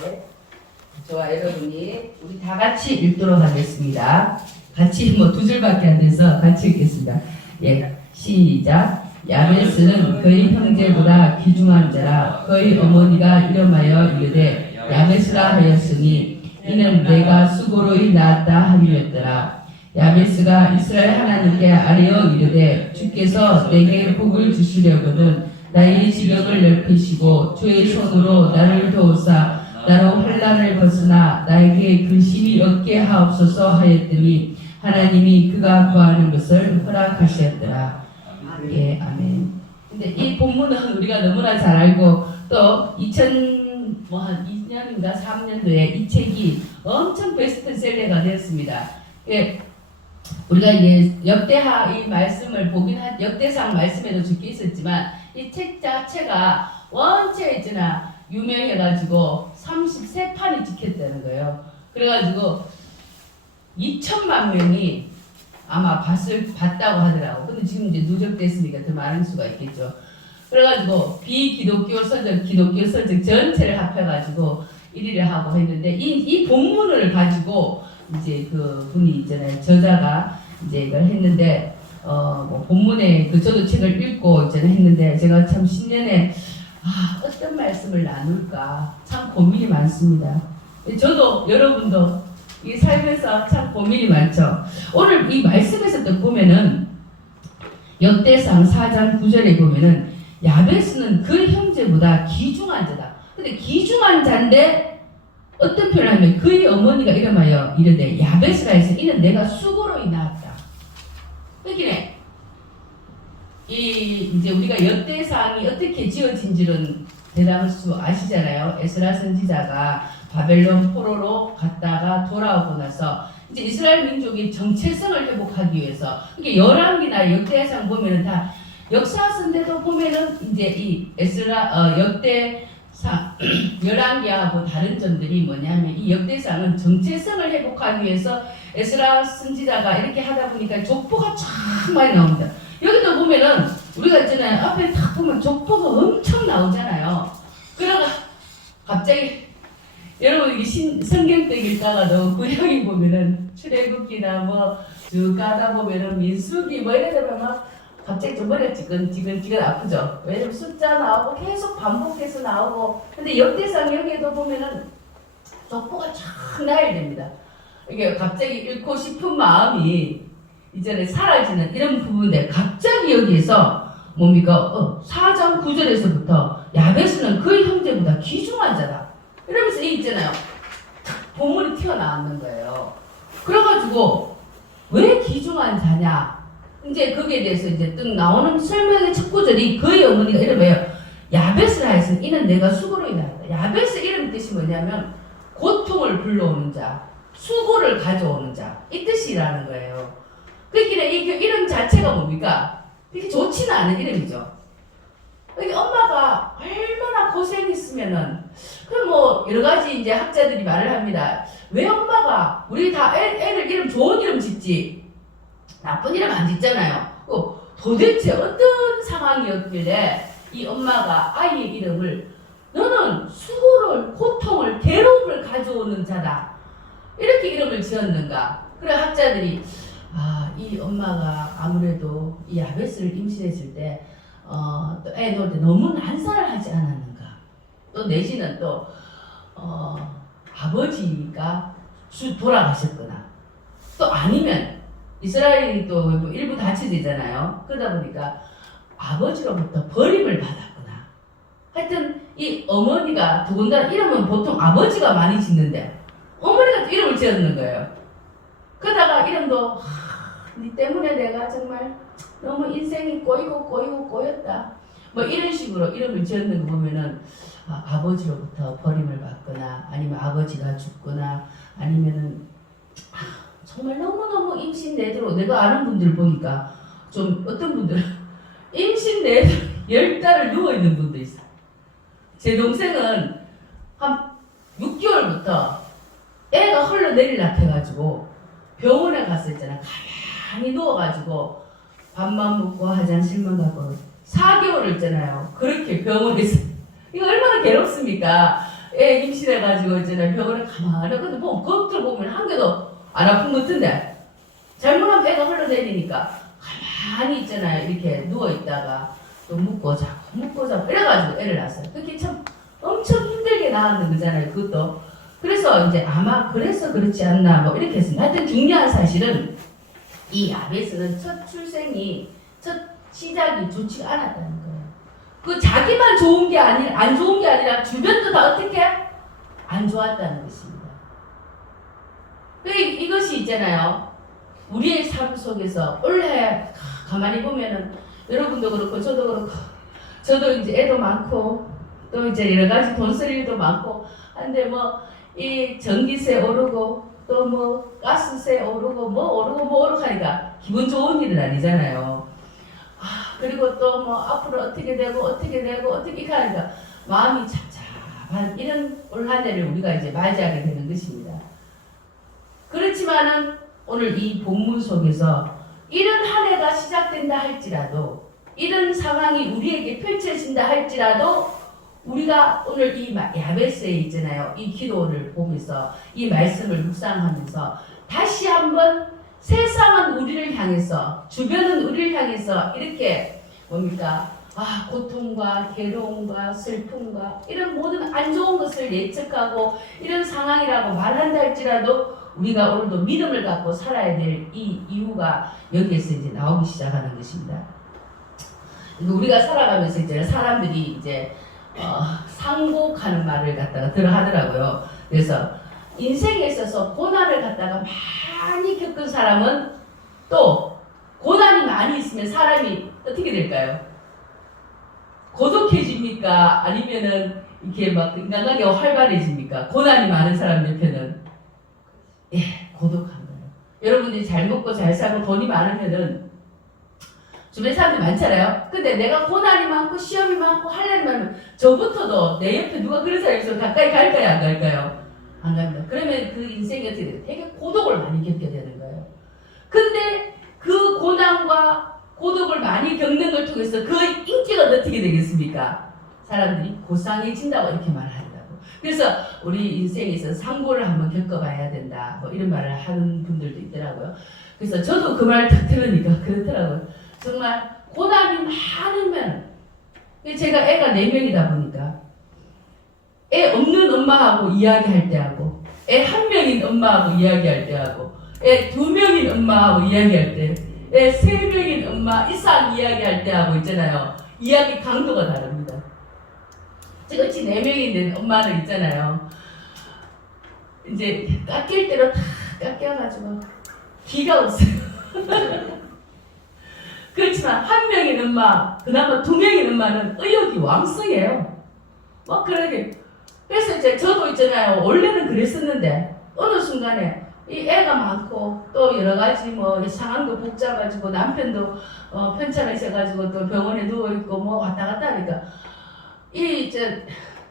네. 저와 여러분이 우리 다 같이 읽도록 하겠습니다. 같이 두 줄밖에 안 돼서 같이 읽겠습니다. 예, 시작. 야베스는 그의 형제보다 귀중한 자라. 그의 어머니가 이름하여 이르되 야베스라 하였으니 이는 내가 수고로이 낳았다 함이었더라. 야베스가 이스라엘 하나님께 아뢰어 이르되 주께서 내게 복을 주시려거든 나의 지경을 넓히시고 주의 손으로 나를 도우사 나로 환난을 벗으나 나에게 근심이 없게 하옵소서 하였더니 하나님이 그가 구하는 것을 허락하셨더라. 예, 아멘. 근데 이 본문은 우리가 너무나 잘 알고 또 2년인가 3년도에 이 책이 엄청 베스트셀러가 되었습니다. 예, 우리가 이제 역대하 이 말씀을 보긴 역대상 말씀에도 적혀 있었지만 이 책 자체가 원체 있잖아 유명해가지고 33판이 찍혔다는 거예요. 그래가지고 2천만 명이 아마 봤다고 하더라고. 근데 지금 이제 누적됐으니까 더 많을 수가 있겠죠. 그래가지고 비기독교 서적, 기독교 서적 전체를 합해가지고 1위를 하고 했는데 이 본문을 가지고 이제 그 분이 있잖아요. 저자가 이제 이걸 했는데 본문에 저도 책을 읽고 있잖아요. 했는데 제가 참 신년에 어떤 말씀을 나눌까 참 고민이 많습니다. 저도 여러분도 이 삶에서 참 고민이 많죠. 오늘 이 말씀에서 또 보면은 역대상 4장 9절에 보면은 야베스는 그 형제보다 귀중한 자다. 근데 귀중한 자인데 어떤 표현을 하면 그의 어머니가 이름하여 이르되 야베스라 해서 이는 내가 수고로 낳았다. 그러니까 이제 우리가 역대상이 어떻게 지어진지는 대담할 수 아시잖아요. 에스라 선지자가 바벨론 포로로 갔다가 돌아오고 나서 이제 이스라엘 민족이 정체성을 회복하기 위해서 이게 열왕기나 역대상 보면은 다 역사서인데도 보면은 이제 이 에스라 역대상 열왕기하고 다른 점들이 뭐냐면 이 역대상은 정체성을 회복하기 위해서 에스라 선지자가 이렇게 하다 보니까 족보가 참 많이 나옵니다. 여기도 보면은 우리가 있잖아요. 앞에 딱 보면 족보가 엄청 나오잖아요. 그러다가 갑자기 여러분 이게 성경 때 읽다가도 구약에 보면은 출애굽기나 쭉 가다 보면은 민수기 이래되면 막 갑자기 좀 머리가 지근지근 아프죠. 왜냐면 숫자 나오고 계속 반복해서 나오고 근데 역대상 여기에도 보면은 족보가 쫙 나야 됩니다. 이게 갑자기 읽고 싶은 마음이 이전에 사라지는 이런 부분인데 갑자기 여기에서 뭡니까? 4장 9절에서부터 야베스는 그의 형제보다 귀중한 자다. 이러면서 이 있잖아요. 본문이 튀어나왔는 거예요. 그래가지고 왜 귀중한 자냐? 이제 거기에 대해서 이제 뜬 나오는 설명의 첫 구절이 그의 어머니가 이름이에요. 야베스라 해서 이는 내가 수고로 낳았다. 야베스 이름 뜻이 뭐냐면 고통을 불러오는 자, 수고를 가져오는 자 이 뜻이라는 거예요. 그러니까 이 이름 자체가 뭡니까? 그렇게 좋지는 않은 이름이죠. 엄마가 얼마나 고생했으면은 그럼 여러 가지 이제 학자들이 말을 합니다. 왜 엄마가 우리 다 애들 이름 좋은 이름 짓지 나쁜 이름 안 짓잖아요. 도대체 어떤 상황이었길래 이 엄마가 아이의 이름을 너는 수고를 고통을 괴로움을 가져오는 자다 이렇게 이름을 지었는가? 그래 학자들이 이 엄마가 아무래도 이 야베스를 임신했을 때 또 애 놓을 때 너무 난사를 하지 않았는가? 또 내지는 또 아버지가 돌아가셨거나 또 아니면 이스라엘이 또 일부 다치되잖아요. 그러다 보니까 아버지로부터 버림을 받았거나 하여튼 이 어머니가 더군다나 이름은 보통 아버지가 많이 짓는데 어머니가 또 이름을 지었는 거예요. 그러다가 이름도 니 때문에 내가 정말 너무 인생이 꼬였다. 이런 식으로 이름을 지었는 거 보면은 아버지로부터 버림을 받거나 아니면 아버지가 죽거나 아니면은 정말 너무너무 임신 내도록 내가 아는 분들 보니까 좀 어떤 분들은 임신 내도록 10달을 누워있는 분도 있어. 제 동생은 한 6개월부터 애가 흘러내리락 해가지고 병원에 갔었잖아. 가만히 누워가지고 밥만 먹고 화장실만 가고 4개월 있잖아요. 그렇게 병원에서 이거 얼마나 괴롭습니까? 애 임신해가지고 있잖아요. 병원에 가만히 근데 뭐 겉을 보면 한 개도 안 아픈 것 같은데 잘못하면 애가 흘러내리니까 가만히 있잖아요. 이렇게 누워있다가 또 묻고 자고 이래가지고 애를 낳았어요. 그게 참 엄청 힘들게 낳았는 거잖아요. 그것도. 그래서 이제 아마 그래서 그렇지 않나 뭐 이렇게 했습니다. 하여튼 중요한 사실은 이 야베스는 첫 출생이 첫 시작이 좋지가 않았다는 거예요. 그 자기만 좋은 게 아니라 안 좋은 게 아니라 주변도 다 어떻게 안 좋았다는 것입니다. 이것이 있잖아요. 우리의 삶 속에서 원래 가만히 보면은 여러분도 그렇고 저도 그렇고 저도 이제 애도 많고 또 이제 여러 가지 돈 쓸 일도 많고 한데 뭐 이 전기세 오르고 또 뭐 가스세 오르고 뭐 오르고 하니까 기분 좋은 일은 아니잖아요. 그리고 또 뭐 앞으로 어떻게 되고 하니까 마음이 착잡한 이런 올 한 해를 우리가 이제 맞이하게 되는 것입니다. 그렇지만은 오늘 이 본문 속에서 이런 한 해가 시작된다 할지라도 이런 상황이 우리에게 펼쳐진다 할지라도 우리가 오늘 이 야베스에 있잖아요. 이 기도를 보면서 이 말씀을 묵상하면서 다시 한번 세상은 우리를 향해서 주변은 우리를 향해서 이렇게 뭡니까? 고통과 괴로움과 슬픔과 이런 모든 안 좋은 것을 예측하고 이런 상황이라고 말한다 할지라도 우리가 오늘도 믿음을 갖고 살아야 될 이 이유가 여기에서 이제 나오기 시작하는 것입니다. 우리가 살아가면서 이제 사람들이 이제 상복하는 말을 갖다가 들어 하더라고요. 그래서 인생에 있어서 고난을 갖다가 많이 겪은 사람은 또 고난이 많이 있으면 사람이 어떻게 될까요? 고독해집니까? 아니면은 이렇게 막 인간관계가 활발해집니까? 고난이 많은 사람 옆에는 고독한 거예요. 여러분들이 잘 먹고 잘 살고 돈이 많으면은 주변에 사람들이 많잖아요. 근데 내가 고난이 많고 시험이 많고 할 일이 많으면 저부터도 내 옆에 누가 그런 사람이 있어서 가까이 갈까요? 안 갈까요? 안 갑니다. 그러면 그 인생이 어떻게 돼요? 되게 고독을 많이 겪게 되는 거예요. 근데 그 고난과 고독을 많이 겪는 걸 통해서 그 인기가 어떻게 되겠습니까? 사람들이 고상해진다고 이렇게 말한다고. 그래서 우리 인생에서 상고를 한번 겪어봐야 된다. 뭐 이런 말을 하는 분들도 있더라고요. 그래서 저도 그 말 딱 들으니까 그렇더라고요. 정말 고난이 많으면 제가 애가 4명이다 보니까 애 없는 엄마하고 이야기할 때 하고 애 1명인 엄마하고 이야기할 때 하고 애 2명인 엄마하고 이야기할 때 애 3명인 엄마 이상 이야기할 때 하고 있잖아요. 이야기 강도가 다릅니다. 저같이 4명인 엄마는 있잖아요. 이제 깎일 대로 다 깎여가지고 기가 없어요. 그렇지만 1명인 엄마, 그나마 2명인 엄마는 의욕이 왕성해요. 막 그러게. 그래서 이제 저도 있잖아요. 원래는 그랬었는데 어느 순간에 이 애가 많고 또 여러 가지 뭐 상황도 복잡해지고 남편도 편찮으셔가지고 또 병원에 누워 있고 뭐 왔다 갔다 하니까 이제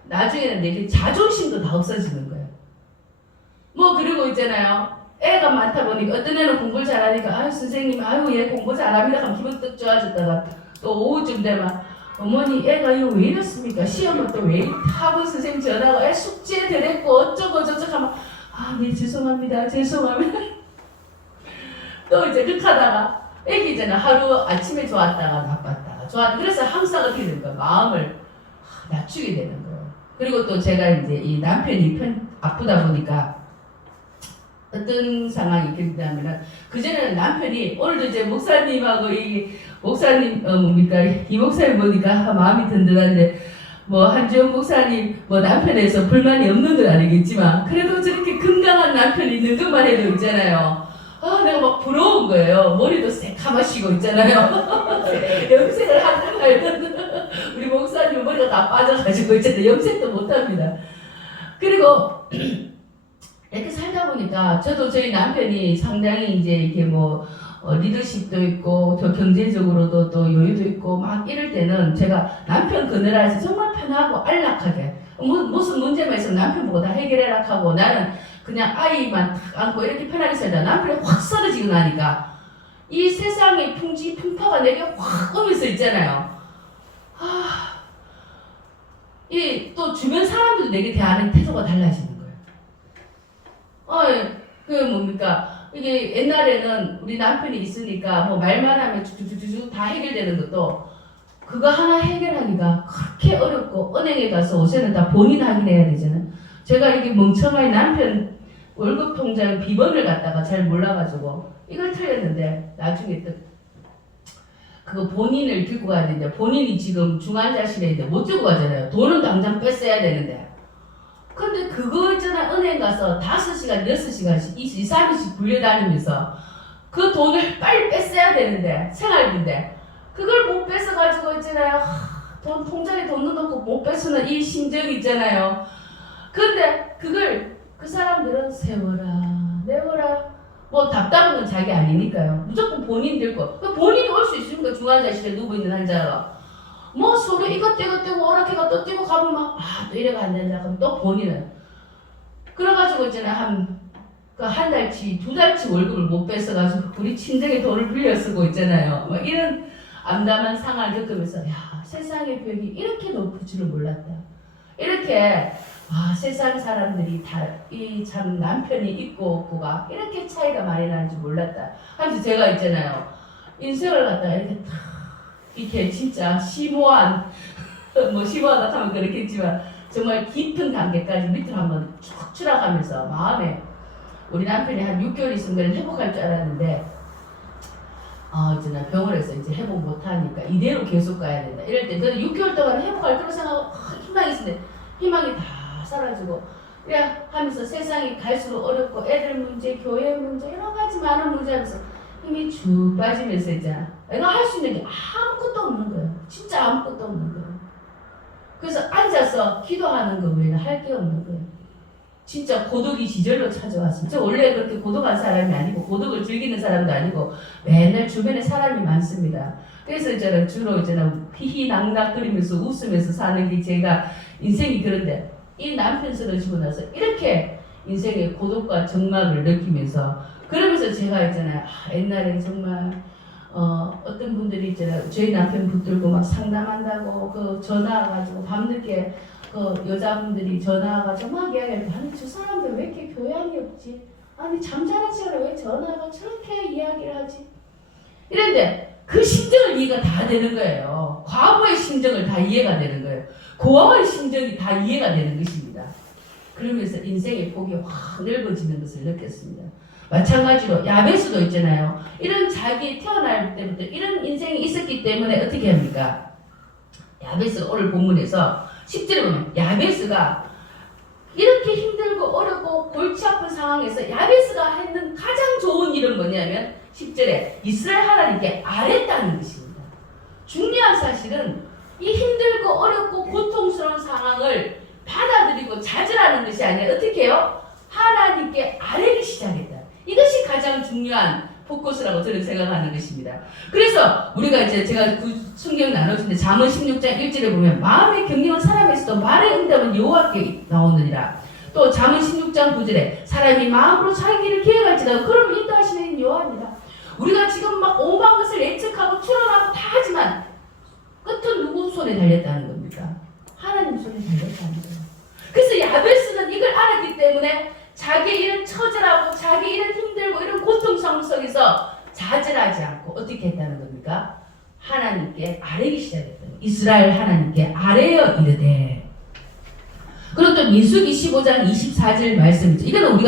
나중에는 내게 자존심도 다 없어지는 거예요. 뭐 그리고 있잖아요. 애가 많다 보니까 어떤 애는 공부를 잘하니까 아유 선생님 아유 얘 공부 잘합니다 하면 기분 떡 좋아졌다가 또 오후쯤 되면 어머니 애가 이거 왜 이렇습니까? 시험을 또 왜 하고 선생님 전화가 애 숙제 되랬고 어쩌고 저쩌고 하면 네 죄송합니다 또 이제 그렇게 하다가 애기잖아 하루 아침에 좋았다가 나빴다가 좋았다 그래서 항상 어떻게 되는 거야? 마음을 낮추게 되는 거예요. 그리고 또 제가 이제 이 남편이 아프다 보니까 어떤 상황이 있겠냐면은 그전에는 남편이 오늘도 이제 목사님하고 이 목사님 이 목사님 보니까 마음이 든든한데 뭐 한지원 목사님 뭐 남편에서 불만이 없는 건 아니겠지만 그래도 저렇게 건강한 남편이 있는 것만 해도 있잖아요. 내가 막 부러운 거예요. 머리도 새카마시고 있잖아요. 염색을 하든 말든 우리 목사님 머리가 다 빠져가지고 있잖아요. 염색도 못합니다. 그리고 이렇게 살다 보니까 저도 저희 남편이 상당히 이제 이렇게 뭐 리더십도 있고 더 경제적으로도 또 여유도 있고 막 이럴 때는 제가 남편 그늘에서 정말 편하고 안락하게 무슨 문제만 있으면 남편 보고 다 해결해라 하고 나는 그냥 아이만 탁 안고 이렇게 편하게 살다 남편이 확 쓰러지고 나니까 이 세상의 풍파가 내게 확 오면서 있잖아요. 이 또 주변 사람들도 내게 대하는 태도가 달라지는 거예요. 그 뭡니까? 이게 옛날에는 우리 남편이 있으니까 뭐 말만 하면 쭉쭉쭉쭉 다 해결되는 것도 그거 하나 해결하기가 그렇게 어렵고 은행에 가서 요새는 다 본인 확인해야 되잖아요. 제가 이게 멍청하게 남편 월급 통장 비번을 갖다가 잘 몰라가지고 이걸 틀렸는데 나중에 또 그거 본인을 들고 가야 되는데 본인이 지금 중환자실에 있는데 못 들고 가잖아요. 돈은 당장 뺐어야 되는데. 근데 그거 있잖아 은행 가서 5시간, 6시간씩 2, 3일씩 불려다니면서 그 돈을 빨리 뺐어야 되는데 생활비인데 그걸 못 뺏어가지고 있잖아요. 돈 통장에 돈 넣고 못 뺏으면 이 심정이 있잖아요. 근데 그걸 그 사람들은 세워라 내워라 뭐 답답한 건 자기 아니니까요. 무조건 본인 들고 본인이 올 수 있으니까 중환자실에 누워있는 환자로 뭐 서로 이것 떼고 오락해가 또 떼고 가보면 또 이래가 안 된다 그럼 또 본인은 그래가지고 있잖아요. 한 달치 2달치 월급을 못 뺏어가지고 우리 친정에 돈을 빌려 쓰고 있잖아요. 뭐 이런 암담한 상황을 겪으면서 야 세상의 벽이 이렇게 높을 줄은 몰랐다. 이렇게 세상 사람들이 다 이 참 남편이 있고 없고가 이렇게 차이가 많이 나는 줄 몰랐다. 하면서 제가 있잖아요. 인생을 갖다가 이렇게 진짜 심오한 뭐 심오하다 하면 그렇겠지만 정말 깊은 단계까지 밑으로 한번 쭉 추락하면서 마음에 우리 남편이 한 6개월 있으면 회복할 줄 알았는데 이제 나 병원에서 이제 회복 못하니까 이대로 계속 가야 된다. 이럴 때 그래도 6개월 동안 회복할 거라고 생각하고 희망이 있었는데 희망이 다 사라지고 그래 하면서 세상이 갈수록 어렵고 애들 문제, 교회 문제 여러 가지 많은 문제 하면서 힘이 쭉 빠지면서 있잖아. 내가 할 수 있는 게 아무것도 없는 거예요. 진짜 아무것도 없는 거예요. 그래서 앉아서 기도하는 거 외에는 할 게 없는 거예요. 진짜 고독이 지절로 찾아왔어요. 저 원래 그렇게 고독한 사람이 아니고 고독을 즐기는 사람도 아니고 맨날 주변에 사람이 많습니다. 그래서 저는 주로 희희낙낙거리면서 웃으면서 사는 게 제가 인생이 그런데 이 남편 쓰러지고 나서 이렇게 인생의 고독과 적막을 느끼면서 그러면서 제가 있잖아요. 옛날에 정말 어떤 분들이 있잖아요. 저희 남편 붙들고 막 상담한다고 그 전화 와가지고 밤늦게 그 여자분들이 전화 와가지고 막 이야기할 때 아니 저 사람들 왜 이렇게 교양이 없지? 아니 잠자는 시간에 왜 전화가 저렇게 이야기를 하지? 이런데 그 심정을 이해가 다 되는 거예요. 과거의 심정을 다 이해가 되는 거예요. 고아의 심정이 다 이해가 되는 것입니다. 그러면서 인생의 폭이 확 넓어지는 것을 느꼈습니다. 마찬가지로 야베스도 있잖아요. 이런 자기 태어날 때부터 이런 인생이 있었기 때문에 어떻게 합니까? 야베스가 오늘 본문에서 10절에 보면 야베스가 이렇게 힘들고 어렵고 골치 아픈 상황에서 야베스가 했는 가장 좋은 일은 뭐냐면 10절에 이스라엘 하나님께 아뢰다는 것입니다. 중요한 사실은 이 힘들고 어렵고 고통스러운 상황을 받아들이고 좌절하는 것이 아니라 어떻게 해요? 하나님께 아뢰기 시작했다. 이것이 가장 중요한 포커스라고 저는 생각하는 것입니다. 그래서 우리가 이제 제가 그 성경 나눠주는데 잠언 16장 1절에 보면 마음의 경영은 사람에서도 말의 응답은 여호와께 나오느니라. 또 잠언 16장 9절에 사람이 마음으로 자기 길을 계획할지라도 그럼 인도하시는 여호와입니다. 우리가 지금 막 오만 것을 예측하고 추론하고 다 하지만 끝은 누구 손에 달렸다는 겁니까? 하나님 손에 달렸다는 거예요. 그래서 야베스는 이걸 알았기 때문에 자기 이런 처절하고 자기 이런 힘들고 이런 고통성 속에서 좌절하지 않고 어떻게 했다는 겁니까? 하나님께 아뢰기 시작했다. 이스라엘 하나님께 아뢰어 이르되. 그리고 또 민수기 15장 24절 말씀이죠. 이거는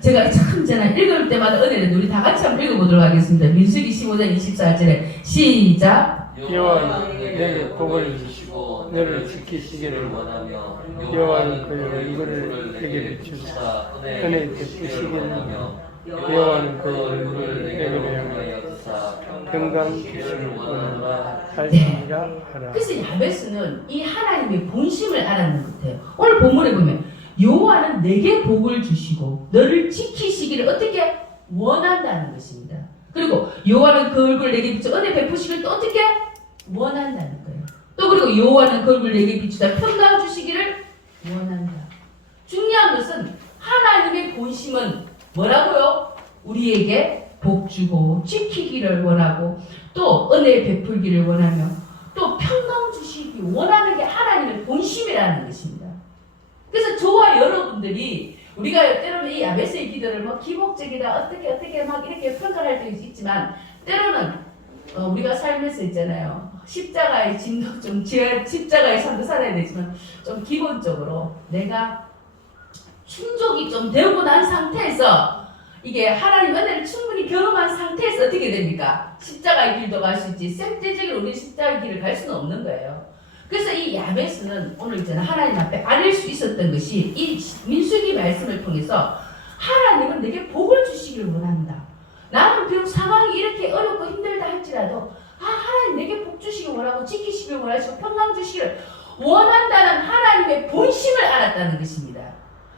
제가 참 읽을 때마다 은혜를 우리 다 같이 한번 읽어보도록 하겠습니다. 민수기 15장 24절에 시작. 여호와는 내게 복을 주시고 너를 지키시기를 원하며 여호와는 그의 얼굴을 내게 비추사 은혜 베푸시기를 원하며 여호와는 그의 얼굴을 내게 향하여 드사 평강 주시기를 원하노라 할지니라 하라. 그래서 야베스는 이 하나님의 본심을 알았는 것 같아요. 오늘 본문에 보면 여호와는 내게 복을 주시고 너를 지키시기를 어떻게 원한다는 것입니다. 그리고 여호와는 그 얼굴을 내게 비추 은혜 베푸시기를 또 어떻게 원한다는 거예요. 또 그리고 여호와는 그 얼굴을 내게 비추다 평강 주시기를 원한다. 중요한 것은 하나님의 본심은 뭐라고요? 우리에게 복 주고 지키기를 원하고 또 은혜 베풀기를 원하며 또 평강 주시기 원하는 게 하나님의 본심이라는 것입니다. 그래서 저와 여러분들이 우리가 때로는 이 야베스의 기도를 뭐 기복적이다 어떻게 막 이렇게 평가할 때도 있지만 때로는 우리가 살면서 있잖아요. 십자가의 짐도 좀 십자가의 삶도 살아야 되지만 좀 기본적으로 내가 충족이 좀 되고 난 상태에서 이게 하나님 은혜를 충분히 경험한 상태에서 어떻게 됩니까? 십자가의 길도 갈 수 있지 생태적으로 우리 십자가의 길을 갈 수는 없는 거예요. 그래서 이 야베스는 오늘 있잖아 하나님 앞에 아릴 수 있었던 것이 이 민수기 말씀을 통해서 하나님은 내게 복을 주시기를 원한다. 나는 비록 상황이 이렇게 어렵고 힘들다 할지라도 하나님 내게 복 주시길 원하고 지키시길 원하시고 평강 주시기를 원한다는 하나님의 본심을 알았다는 것입니다.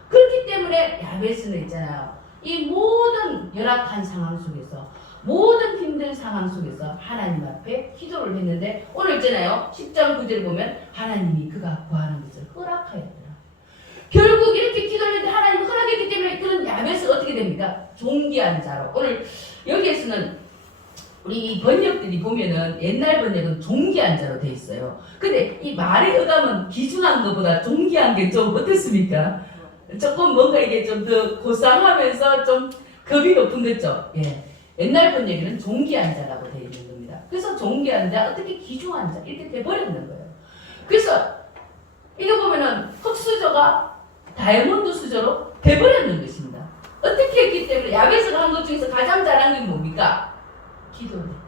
그렇기 때문에 야베스는 있잖아요. 이 모든 열악한 상황 속에서 모든 힘든 상황 속에서 하나님 앞에 기도를 했는데 오늘 있잖아요. 10장 9절을 보면 하나님이 그가 구하는 것을 허락하였더라. 결국 이렇게 기도를 했는데 하나님이 허락했기 때문에 그런 야베스가 어떻게 됩니까? 존귀한 자로. 오늘 여기에서는 우리 번역들이 보면은 옛날 번역은 존귀한 자로 돼 있어요. 근데 이 말의 어감은 귀중한 것보다 존귀한 게 좀 어떻습니까? 조금 뭔가 이게 좀 더 고상하면서 좀 급이 높은 거죠. 예. 옛날 번역에는 존귀한 자라고 되어 있는 겁니다. 그래서 존귀한 자, 어떻게 귀중한 자 이렇게 돼버렸는 거예요. 그래서 이거 보면은 흑수저가 다이아몬드 수저로 돼버렸는 것입니다. 어떻게 했기 때문에 야베스가 한 것 중에서 가장 잘한 게 뭡니까? 기도를 했다.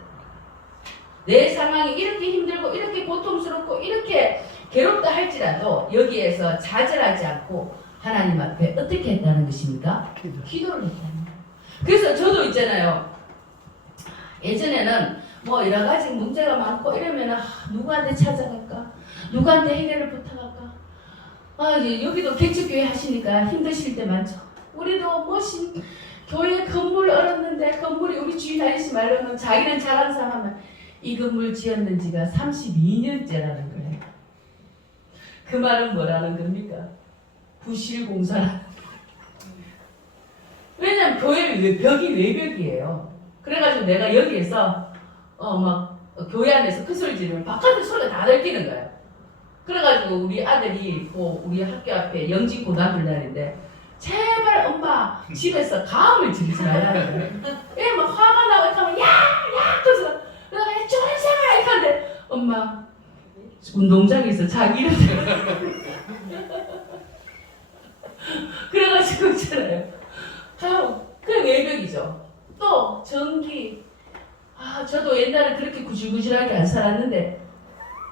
내 상황이 이렇게 힘들고 이렇게 고통스럽고 이렇게 괴롭다 할지라도 여기에서 좌절하지 않고 하나님 앞에 어떻게 했다는 것입니까? 기도를 했다는 거예요. 그래서 저도 있잖아요. 예전에는 뭐 여러 가지 문제가 많고 이러면은 누구한테 찾아갈까? 누구한테 해결을 부탁할까? 이제 여기도 개척교회 하시니까 힘드실 때 많죠. 우리도 멋진 교회 건물 얻었는데 건물이 우리 주인 아저씨 말로는 자기는 자랑상하면 이 건물 지었는 지가 32년째라는 거예요. 그 말은 뭐라는 겁니까? 부실공사라는 왜냐면 교회 벽이 외벽이에요. 그래가지고 내가 여기에서 막 교회 안에서 큰 소리 지르면 바깥에 소리가 다 들리는 거예요. 그래가지고 우리 아들이 우리 학교 앞에 영진고등학교 다니는데 제발 엄마 집에서 가음을 지르지 말라는 거예요. 예, 막 화가 나고 이렇게 하면 야야 그래서 내가 좋은 생활 이렇게 하는데 엄마 운동장에서 자기 이름 그래가지고 있잖아요. 그 외벽이죠. 또 전기. 저도 옛날에 그렇게 구질구질하게 안 살았는데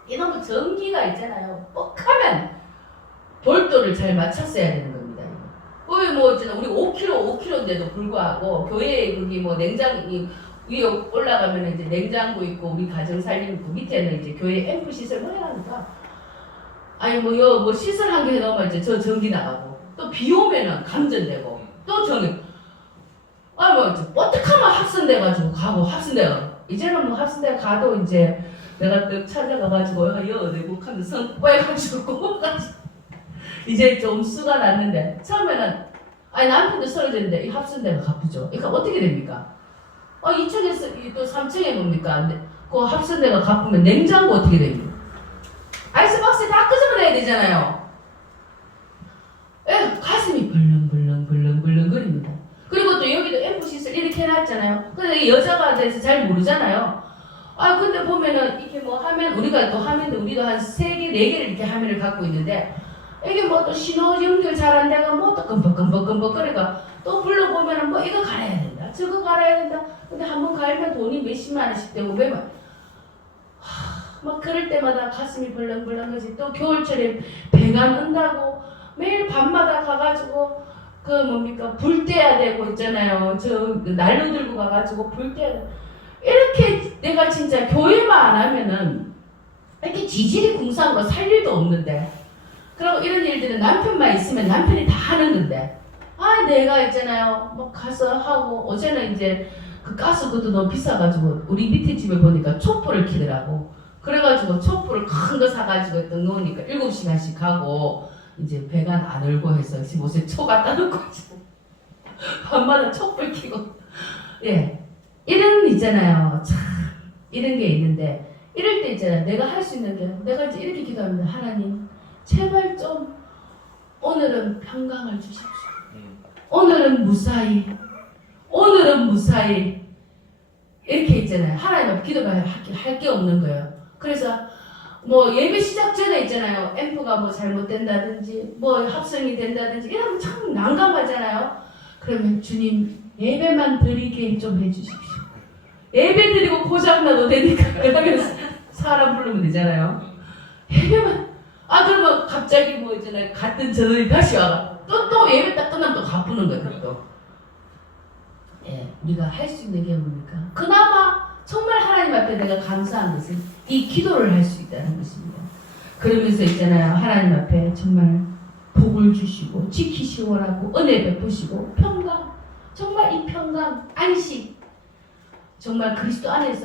이놈의 전기가 있잖아요. 뻑하면 볼도를 잘 맞췄어야 되는 겁니다. 거의 뭐 있잖아 우리 5km인데도 불구하고 교회에 거기 뭐 냉장고 위에 올라가면 이제 냉장고 있고 우리 가정 살림 그 밑에는 이제 교회 앰프 시설 뭐 해라니까 뭐 시설 한 개 넣으면 이제 저 전기 나가고 또 비 오면은 감전되고 또 전기 뭐 어떡하면 합선돼가지고 가고 합선돼가 이제는 뭐 합선돼 가도 이제 내가 또 찾아가가지고 내곡한데 선 꿰가지고 꼽아가지고 이제 좀 수가 났는데 처음에는 남편도 쓰러졌는데 이 합선대가 갚이죠. 그러니까 어떻게 됩니까? 2층에서 또 3층에 뭡니까? 그 합선대가 갚으면 냉장고 어떻게 됩니까? 아이스박스에 다 끄집어내야 되잖아요. 가슴이 벌렁벌렁 거립니다. 그리고 또 여기도 앰프 시설 이렇게 해놨잖아요. 근데 여자가 돼서 잘 모르잖아요. 근데 보면은 이렇게 뭐 화면 우리가 또 화면도 우리도 한 3개, 4개를 이렇게 화면을 갖고 있는데 이게 뭐 또 신호 연결 잘 안 되고 뭐 또 끔뻑 그러니까 또 불러보면은 뭐 이거 갈아야 된다 저거 갈아야 된다. 근데 한번 갈면 돈이 몇십만 원씩 되고 매번 막 그럴 때마다 가슴이 벌렁벌렁하지. 또 겨울철에 배가 은다고 매일 밤마다 가가지고 그 뭡니까 불 떼야 되고 있잖아요. 저 난로 들고 가가지고 불 떼야 돼. 이렇게 내가 진짜 교회만 안 하면은 이렇게 지질이 궁사한 거 살 일도 없는데 그리고 이런 일들은 남편만 있으면 남편이 다 하는 건데 내가 있잖아요 뭐 가서 하고 어제는 이제 그 가스 그것도 너무 비싸가지고 우리 밑에 집에 보니까 촛불을 켜더라고. 그래가지고 촛불을 큰 거 사가지고 또 놓으니까 7시간씩 가고 이제 배가 안 울고 해서 옷에 초 갖다 놓고 밤마다 촛불 켜고 이런 있잖아요. 참 이런 게 있는데 이럴 때 있잖아요. 내가 할 수 있는 게 내가 이제 이렇게 기도합니다. 하나님 제발 좀 오늘은 평강을 주십시오. 오늘은 무사히 이렇게 있잖아요. 하나님 앞에 기도가 할 게 없는 거예요. 그래서 뭐 예배 시작 전에 있잖아요. 앰프가 뭐 잘못된다든지 뭐 합성이 된다든지 이러면 참 난감하잖아요. 그러면 주님 예배만 드리게 좀 해주십시오. 예배 드리고 고장나도 되니까 그러면서 사람 부르면 되잖아요. 예배만 그러면 갑자기 뭐 있잖아요. 갔던 저들이 다시 와가 또 예배 딱 끝나면 또 갚는 거예요. 또. 예, 우리가 할 수 있는 게 뭡니까? 그나마 정말 하나님 앞에 내가 감사한 것은 이 기도를 할 수 있다는 것입니다. 그러면서 있잖아요. 하나님 앞에 정말 복을 주시고 지키시고 원하고 은혜 베푸시고 평강, 정말 이 평강, 안식, 정말 그리스도 안에서